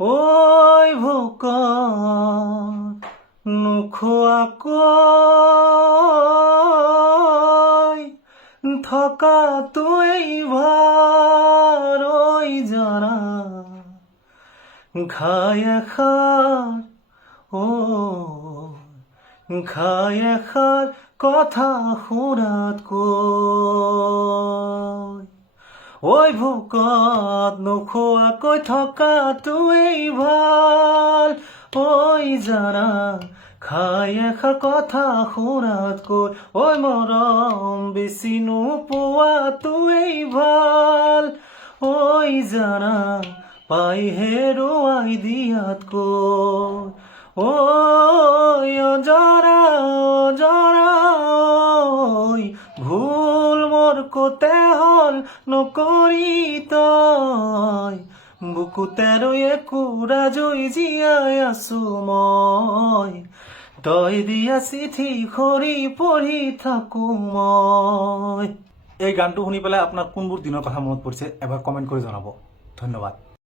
ঐ ভোকত নোখোৱাকৈ থকাটোৱেই ভাল। ঐ জানা ঘাই এষাৰ ঘাই এষাৰ কথা শুনাতকৈ ঐ ভোকত নোখোৱাকৈ থকাটোৱেই ভাল। ঐ জানা খাই এষাৰ কথা শুনাতকৈ ঐ মৰম বেছি নোপোৱাটোৱেই ভাল। ঐ জানা পাই হেৰুৱাই দিয়াতকৈ ঐ অজৰা অজৰা ভুল মোৰ কতে হল নকৰি তই বুকুতে ৰৈ একুৰা জুই জীয়াই আছো মই। তই দিয়া চিঠি খৰি পঢ়ি থাকো মই। এই গানটো শুনি পেলাই আপোনাৰ কোনবোৰ দিনৰ কথা মনত পৰিছে এবাৰ কমেণ্ট কৰি জনাব। ধন্যবাদ।